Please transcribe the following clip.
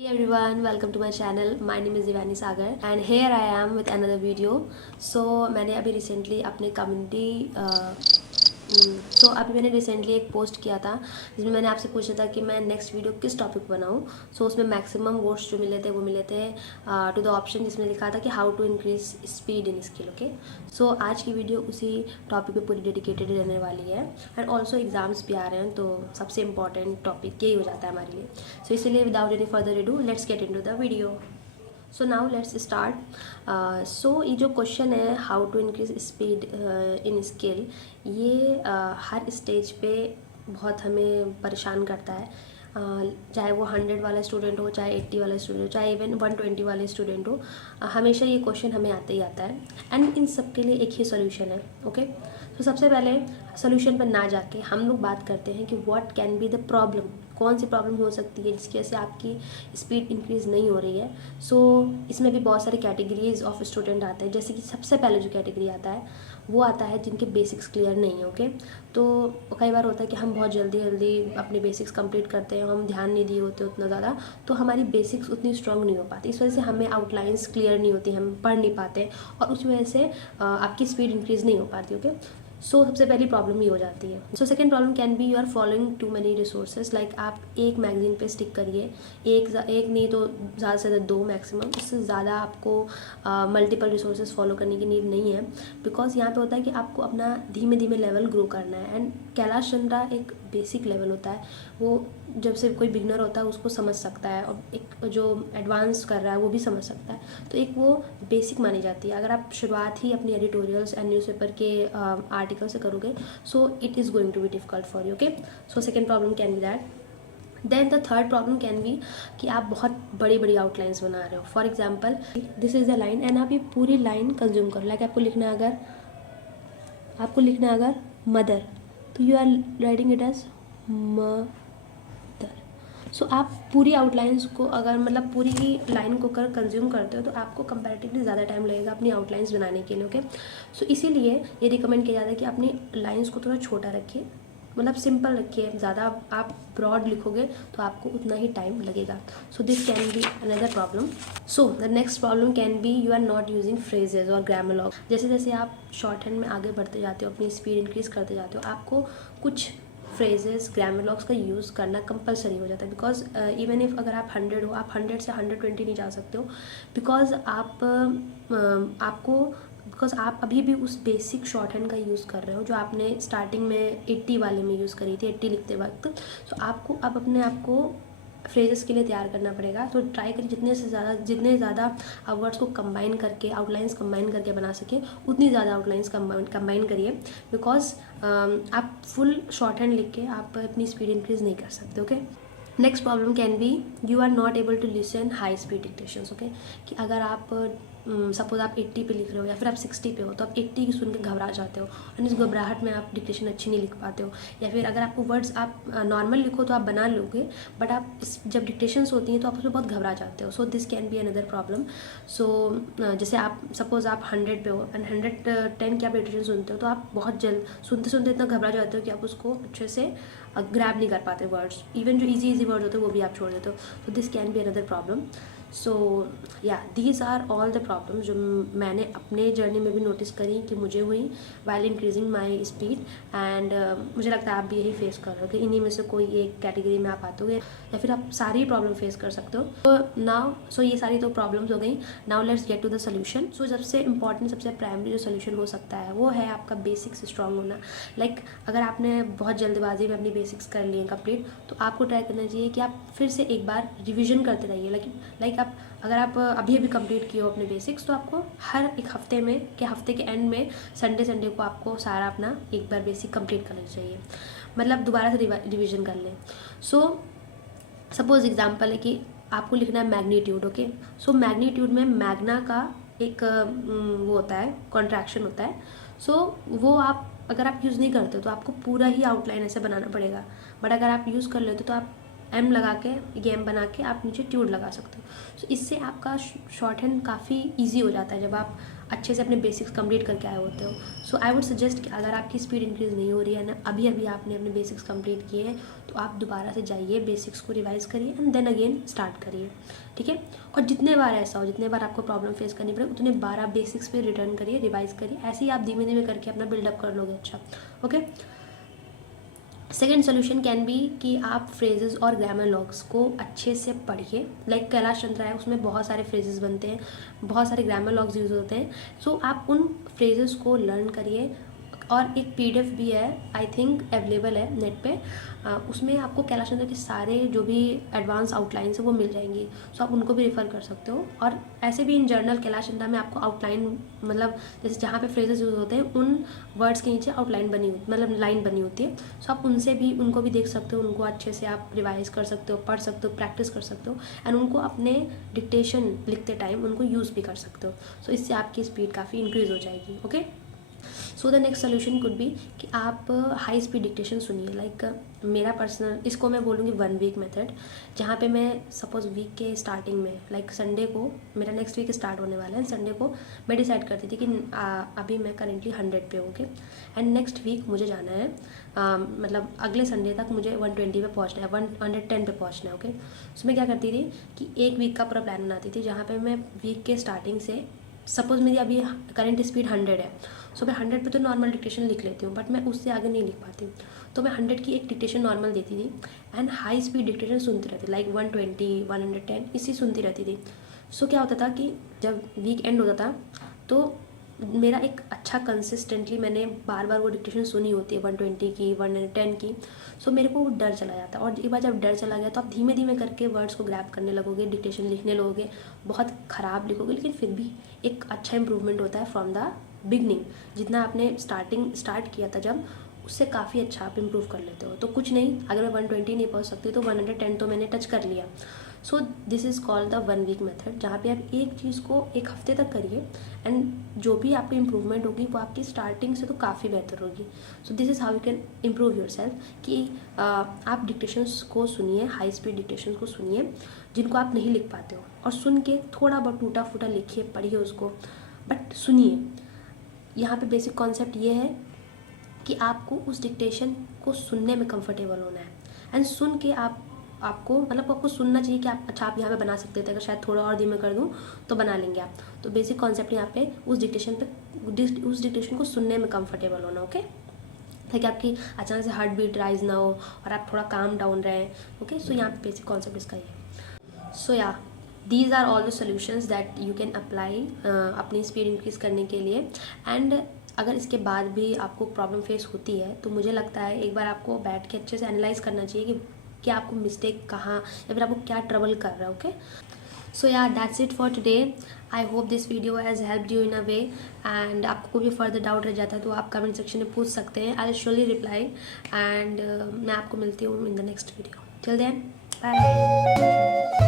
Hey everyone, welcome to my channel. My name is Divani Sagar and here I am with another video. So मैंने अभी recently अपने अभी मैंने recently एक post किया था जिसमें मैंने आपसे पूछा था कि मैं नेक्स्ट वीडियो किस टॉपिक पर बनाऊँ. सो उसमें मैक्सिमम वोट्स जो मिले थे वो मिले थे टू द ऑप्शन जिसमें लिखा था कि how to increase speed in skill. Okay, so आज की वीडियो उसी टॉपिक पे पूरी डेडिकेटेड रहने वाली है. एंड ऑल्सो एग्जाम्स भी आ रहे हैं तो सबसे इंपॉर्टेंट टॉपिक यही हो जाता है हमारे लिए. सो इसीलिए without any further do let's get into the video. So now let's start. So ये जो क्वेश्चन है how to increase speed in skill, ये हर स्टेज पे बहुत हमें परेशान करता है. चाहे वो 100 वाला स्टूडेंट हो, चाहे 80 वाला स्टूडेंट हो, चाहे इवन 120 वाले स्टूडेंट हो, हमेशा ये क्वेश्चन हमें आते ही आता है. एंड इन सब के लिए एक ही सोल्यूशन है. ओके, तो सबसे पहले सोल्यूशन पर ना जाके हम लोग बात करते हैं कि what can be the problem. कौन सी प्रॉब्लम हो सकती है जिसकी वजह से आपकी स्पीड इंक्रीज़ नहीं हो रही है. सो इसमें भी बहुत सारे कैटेगरीज ऑफ स्टूडेंट आते हैं. जैसे कि सबसे पहले जो कैटेगरी आता है वो आता है जिनके बेसिक्स क्लियर नहीं है. ओके, तो कई बार होता है कि हम बहुत जल्दी जल्दी अपने बेसिक्स कंप्लीट करते हैं, हम ध्यान नहीं दिए होते उतना ज़्यादा, तो हमारी बेसिक्स उतनी स्ट्रांग नहीं हो पाती. इस वजह से हमें आउटलाइंस क्लियर नहीं होती, हम पढ़ नहीं पाते और उस वजह से आपकी स्पीड इंक्रीज़ नहीं हो पाती. ओके, सो सबसे पहली प्रॉब्लम ये हो जाती है. So second problem can be you are following too many resources. Like आप एक मैगजीन पे स्टिक करिए, एक नहीं तो ज़्यादा से ज़्यादा 2 मैक्सिमम, उससे ज़्यादा आपको मल्टीपल रिसोर्सेज फॉलो करने की नीड नहीं है. बिकॉज यहाँ पे होता है कि आपको अपना धीमे धीमे लेवल ग्रो करना है. एंड कैलाश चंद्रा एक बेसिक लेवल होता है, वो जब से कोई बिगनर होता है उसको समझ सकता है, और एक जो एडवांस कर रहा है वो भी समझ सकता है. तो एक वो बेसिक मानी जाती है. अगर आप शुरुआत ही अपनी एडिटोरियल्स एंड न्यूज़पेपर के आर्टिकल से करोगे, so it is going to be difficult for you. Okay, so second problem can be that. Then the third problem can be कि आप बहुत बड़ी बड़ी आउटलाइंस बना रहे हो. For example this is the line and आप ये पूरी लाइन कंज्यूम करो. लाइक आपको लिखना है अगर मदर, तो you are writing it as mother. So आप पूरी आउटलाइंस को अगर मतलब पूरी ही लाइन को कर कंज्यूम करते हो तो आपको कंपैरेटिवली ज़्यादा टाइम लगेगा अपनी आउटलाइंस बनाने के लिए. ओके, सो इसीलिए ये रिकमेंड किया जाता है कि अपनी लाइंस को थोड़ा छोटा रखिए, मतलब सिंपल रखिए. ज़्यादा आप ब्रॉड लिखोगे तो आपको उतना ही टाइम लगेगा. So this can be another problem. So the next problem can be you are not using phrases और ग्रामर लॉग. जैसे जैसे आप शॉर्ट हैंड में आगे बढ़ते जाते हो, अपनी स्पीड इंक्रीज़ करते जाते हो, आपको कुछ फ्रेजेस ग्रामर लॉग्स का यूज़ करना कंपलसरी हो जाता है. बिकॉज इवन इफ अगर आप 100 हो, आप 100 से 120 नहीं जा सकते हो. बिकॉज आप अभी भी उस बेसिक शॉर्ट हैंड का यूज़ कर रहे हो जो आपने स्टार्टिंग में 80 वाले में यूज़ करी थी, 80 लिखते वक्त. तो आपको अब अपने आप को फ्रेजेस के लिए तैयार करना पड़ेगा. तो ट्राई करिए जितने ज़्यादा आप वर्ड्स को कंबाइन करके, आउटलाइंस कंबाइन करके बना सके, उतनी ज़्यादा आउटलाइंस कंबाइन करिए. बिकॉज आप फुल शॉर्ट हैंड लिख के आप अपनी स्पीड इंक्रीज़ नहीं कर सकते. Okay, next problem can be you are not able to listen high speed dictations. Okay, कि अगर आप सपोज आप 80 पे लिख रहे हो या फिर आप 60 पे हो, तो आप 80 की सुन के घबरा जाते हो और इस घबराहट में आप डिक्टेशन अच्छी नहीं लिख पाते हो. या फिर अगर आपको वर्ड्स आप नॉर्मल लिखो तो आप बना लोगे, बट आप जब डिक्टेशंस होती हैं तो आप उसमें बहुत घबरा जाते हो. So this can be another problem. So जैसे आप सपोज आप 100 पे हो एंड 110 की आप डिक्टेशन सुनते हो, तो आप बहुत जल्द सुनते सुनते इतना घबरा जाते हो कि आप उसको अच्छे से ग्रैब नहीं कर पाते वर्ड्स. इवन जो इजी वर्ड्स होते हैं वो भी आप छोड़ देते हो. तो this can be another problem. So या these are all the problems जो मैंने अपने जर्नी में भी नोटिस करी कि मुझे हुई while increasing my speed. And मुझे लगता है आप भी यही फेस कर रहे हो कि इन्हीं में से कोई एक कैटेगरी में आप आते हो या फिर आप सारी प्रॉब्लम फेस कर सकते हो. तो नाउ ये सारी तो प्रॉब्लम्स हो गई. Now let's get to the solution. So सबसे इंपॉर्टेंट, सबसे प्राइमरी जो सोल्यूशन हो सकता है वो है आपका बेसिक्स स्ट्रांग होना. लाइक अगर आपने बहुत जल्दबाजी में अपनी बेसिक्स कर लिए कंप्लीट, तो आपको ट्राई करना चाहिए कि आप फिर से एक बार रिविजन करते रहिए. लाइक आप अगर आप अभी कंप्लीट किए हो अपने बेसिक्स, तो आपको हर एक हफ्ते के एंड में संडे को आपको सारा अपना एक बार बेसिक कंप्लीट करना चाहिए, मतलब दोबारा से रिविजन कर लें. सो सपोज एग्जांपल है कि आपको लिखना है मैग्नीट्यूड. ओके, सो मैग्नीट्यूड में मैग्ना का एक वो होता है, कॉन्ट्रैक्शन होता है. सो वो आप अगर आप यूज़ नहीं करते तो आपको पूरा ही आउटलाइन ऐसे बनाना पड़ेगा. बट अगर आप यूज़ कर लेते तो आप एम लगा के, ये एम बना के आप नीचे ट्यूड लगा सकते हो. सो इससे आपका शॉर्ट हैंड काफ़ी ईजी हो जाता है. जब आप अच्छे से अपने बेसिक्स कंप्लीट करके आए होते हो। सो आई वुड सजेस्ट कि अगर आपकी स्पीड इंक्रीज़ नहीं हो रही है ना, अभी अभी आपने अपने बेसिक्स कंप्लीट किए हैं, तो आप दोबारा से जाइए, बेसिक्स को रिवाइज करिए एंड देन अगेन स्टार्ट करिए, ठीक है। और जितने बार ऐसा हो, जितने बार आपको प्रॉब्लम फेस करनी पड़े, उतने बार आप बेसिक्स पे रिटर्न करिए, रिवाइज करिए। ऐसे ही आप धीमे धीमे करके अपना बिल्डअप कर लोगे अच्छा, okay. Second solution can be कि आप फ्रेजेस और ग्रामर लॉग्स को अच्छे से पढ़िए। लाइक कैलाश चंद्रा है, उसमें बहुत सारे फ्रेजेस बनते हैं, बहुत सारे ग्रामर लॉग्स यूज़ होते हैं। सो आप उन फ्रेजेस को लर्न करिए। और एक पीडीएफ भी है, आई थिंक अवेलेबल है नेट पे, उसमें आपको कैलाश चंद्र के सारे जो भी एडवांस आउटलाइंस है वो मिल जाएंगी। सो आप उनको भी रेफ़र कर सकते हो। और ऐसे भी इन जर्नल कैलाश चंद्र में आपको आउटलाइन, मतलब जैसे जहाँ पे फ्रेजेस यूज़ होते हैं उन वर्ड्स के नीचे आउटलाइन बनी होती, मतलब लाइन बनी होती है। सो आप उनसे भी, उनको भी देख सकते हो, उनको अच्छे से आप रिवाइज कर सकते हो, पढ़ सकते हो, प्रैक्टिस कर सकते हो एंड उनको अपने डिक्टेशन लिखते टाइम उनको यूज़ भी कर सकते हो। सो इससे आपकी स्पीड काफ़ी इंक्रीज़ हो जाएगी, okay. So the next solution could be कि आप हाई स्पीड डिक्टेशन सुनिए। लाइक मेरा पर्सनल, इसको मैं बोलूँगी 1 वीक मेथड, जहाँ पे मैं सपोज वीक के स्टार्टिंग में, लाइक संडे को, मेरा नेक्स्ट वीक स्टार्ट होने वाला है, संडे को मैं डिसाइड करती थी कि अभी मैं करेंटली 100 पे हूँ, ओके, एंड नेक्स्ट वीक मुझे जाना है, मतलब अगले संडे तक मुझे 120 पे पहुँचना है, 110 पे पहुँचना है, ओके। सो मैं क्या करती थी कि एक वीक का पूरा प्लान बनाती थी, जहाँ पे मैं वीक के स्टार्टिंग से, सपोज मेरी अभी करंट स्पीड 100 है, सो मैं 100 पे तो नॉर्मल डिक्टेशन लिख लेती हूँ, बट मैं उससे आगे नहीं लिख पाती हूँ। तो मैं 100 की एक डिक्टेशन नॉर्मल देती थी एंड हाई स्पीड डिक्टेशन सुनती रहती, लाइक 120, 110 इसी सुनती रहती थी। सो क्या होता था कि जब वीक एंड होता था तो मेरा एक अच्छा कंसिस्टेंटली मैंने बार बार वो डिक्टेशन सुनी होती है 120 की, 110 की। सो मेरे को वो डर चला जाता है, और एक बार जब डर चला गया तो आप धीमे धीमे करके वर्ड्स को ग्रैब करने लगोगे, डिक्टेशन लिखने लगोगे, बहुत ख़राब लिखोगे, लेकिन फिर भी एक अच्छा इंप्रूवमेंट होता है फ्रॉम द बिगनिंग। जितना आपने स्टार्ट किया था जब, उससे काफ़ी अच्छा आप इम्प्रूव कर लेते हो। तो कुछ नहीं, अगर मैं 120 नहीं पहुंच सकती तो 110 तो मैंने टच कर लिया। So this is called the 1 week method, जहाँ पे आप एक चीज़ को एक हफ्ते तक करिए एंड जो भी आपकी इम्प्रूवमेंट होगी वो आपकी स्टार्टिंग से तो काफ़ी बेहतर होगी। सो this is how you can improve your self, कि आप डिक्टेशंस को सुनिए, हाई स्पीड डिक्टेशन को सुनिए जिनको आप नहीं लिख पाते हो, और सुन के थोड़ा बहुत टूटा फूटा लिखिए, पढ़िए उसको, बट सुनिए। यहाँ पे बेसिक कॉन्सेप्ट ये है कि आपको उस डिक्टेशन को सुनने में कंफर्टेबल होना है एंड सुन के आपको मतलब आपको सुनना चाहिए कि आप, अच्छा आप यहाँ पे बना सकते थे, अगर शायद थोड़ा और धीमे कर दूँ तो बना लेंगे आप। तो बेसिक कॉन्सेप्ट यहाँ पे उस डिक्टेशन को सुनने में कंफर्टेबल होना, ओके, ताकि आपकी अचानक से हार्ट बीट राइज ना हो और आप थोड़ा काम डाउन रहें, ओके। सो यहाँ पे बेसिक कॉन्सेप्ट इसका ये है। सो या these are all the solutions that you can apply अपनी स्पीड इंक्रीज़ करने के लिए। एंड अगर इसके बाद भी आपको प्रॉब्लम फेस होती है तो मुझे लगता है एक बार आपको बैठ के अच्छे से एनालाइज करना चाहिए कि क्या आपको मिस्टेक कहाँ, या फिर आपको क्या ट्रबल कर रहा है, ओके। सो या that's it for today. I hope this video has helped you in a way, and आपको कोई भी फर्दर डाउट रह जाता है तो आप कमेंट सेक्शन में पूछ सकते हैं, I will surely reply. And मैं आपको मिलती हूँ in the next video. Till then, bye.